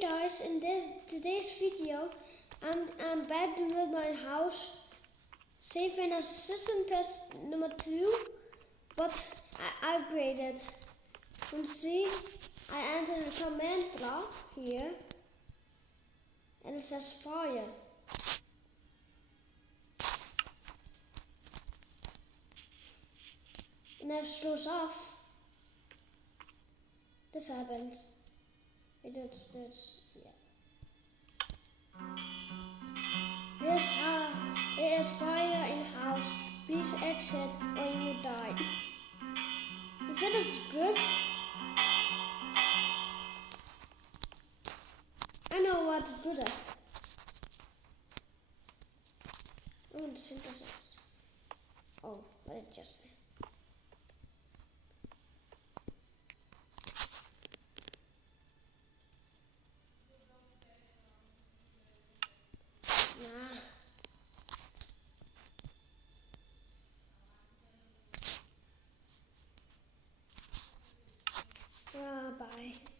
guys, in today's video I'm back with my house. Saving a system test number 2, but I upgraded. You can see I entered the command block here and it says fire. And as it goes off, this happens. It does this, yeah. There is fire in the house. Please exit or you will die. You think this is good? I know what to do that. I want to synthesize. Oh, but it's just bye.